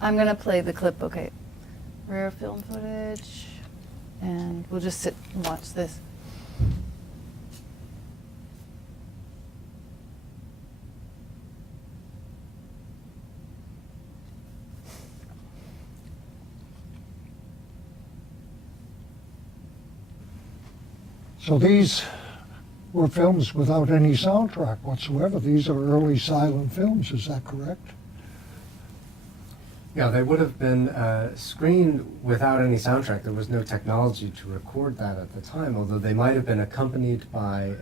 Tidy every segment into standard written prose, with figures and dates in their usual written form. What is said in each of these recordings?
I'm going to play the clip, okay. Rare film footage, and we'll just sit and watch this. So these were films without any soundtrack whatsoever. These are early silent films, is that correct? Yeah, they would have been screened without any soundtrack. There was no technology to record that at the time, although they might have been accompanied by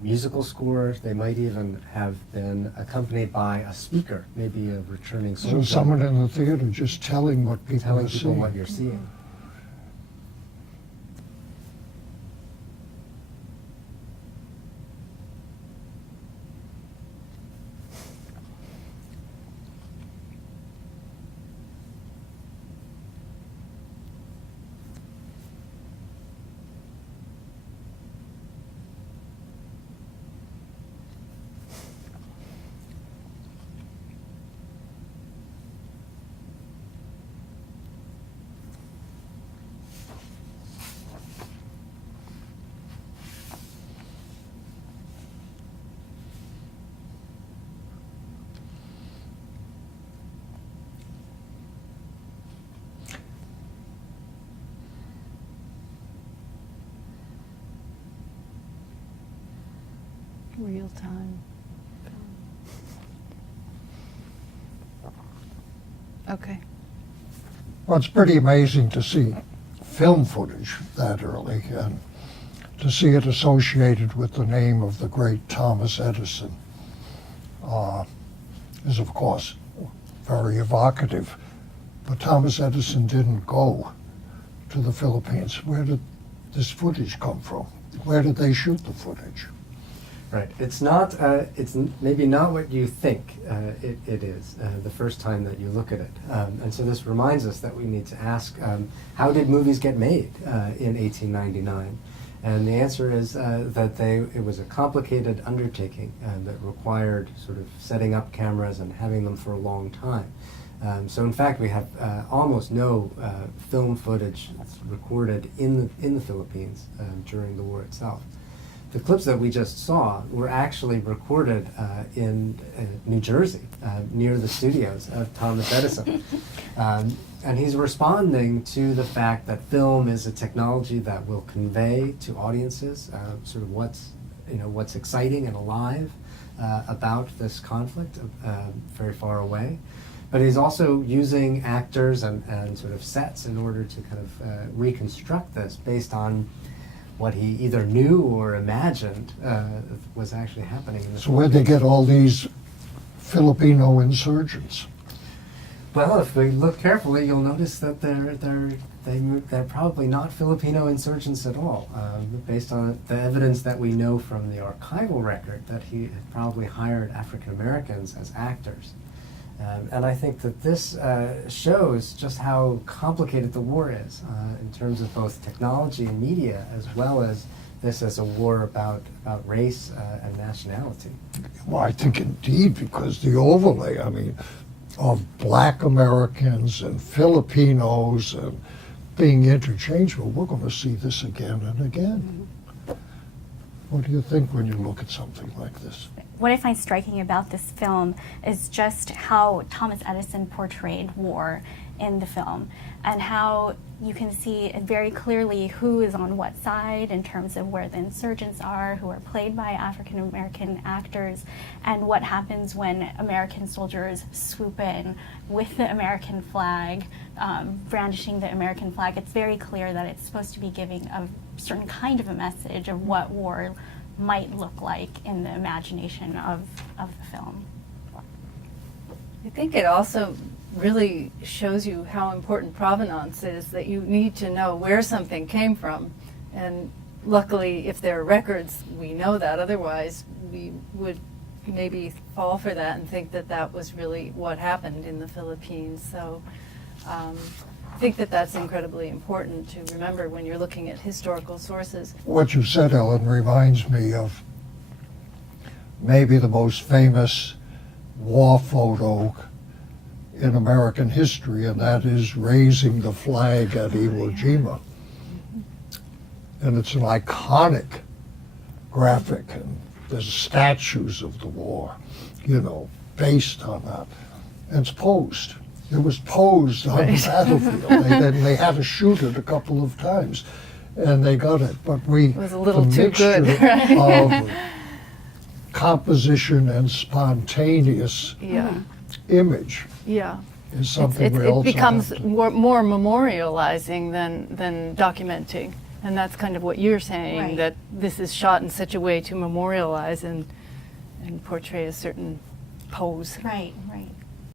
musical scores. They might even have been accompanied by a speaker, maybe a returning soldier. So someone in the theater just telling what people telling are people seeing. what you're seeing. Real time. Okay. Well, it's pretty amazing to see film footage that early and to see it associated with the name of the great Thomas Edison is, of course, very evocative. But Thomas Edison didn't go to the Philippines. Where did this footage come from? Where did they shoot the footage? Right. It's not. It's maybe not what you think it is the first time that you look at it. And so this reminds us that we need to ask, how did movies get made in 1899? And the answer is that it was a complicated undertaking that required sort of setting up cameras and having them for a long time. So in fact, we have almost no film footage recorded in the Philippines during the war itself. The clips that we just saw were actually recorded in New Jersey, near the studios of Thomas Edison. And he's responding to the fact that film is a technology that will convey to audiences sort of what's exciting and alive about this conflict very far away. But he's also using actors and sort of sets in order to kind of reconstruct this based on what he either knew or imagined was actually happening in the So where'd they get all these Filipino insurgents? Well, if we look carefully, you'll notice that they're probably not Filipino insurgents at all, based on the evidence that we know from the archival record that he had probably hired African Americans as actors. And I think that this shows just how complicated the war is in terms of both technology and media, as well as this as a war about race and nationality. Well, I think indeed, because the overlay, I mean, of Black Americans and Filipinos and being interchangeable, we're going to see this again and again. What do you think when you look at something like this? What I find striking about this film is just how Thomas Edison portrayed war in the film, and how you can see very clearly who is on what side in terms of where the insurgents are, who are played by African American actors, and what happens when American soldiers swoop in with the American flag, brandishing the American flag. It's very clear that it's supposed to be giving a certain kind of a message of what war might look like in the imagination of the film. I think it also really shows you how important provenance is, that you need to know where something came from. And luckily, if there are records, we know that. Otherwise, we would maybe fall for that and think that that was really what happened in the Philippines. So I think that that's incredibly important to remember when you're looking at historical sources. What you said, Ellen, reminds me of maybe the most famous war photo in American history, and that is raising the flag at Iwo Jima. And it's an iconic graphic, and there's statues of the war, you know, based on that. And it's posed. It was posed on the battlefield. They had to shoot it a couple of times, and they got it. But It was a little the too good, mixture right? of composition and spontaneous Yeah, image yeah. is something we It also becomes have to- more memorializing than documenting. And that's kind of what you're saying, Right. that this is shot in such a way to memorialize and portray a certain pose. Right, right.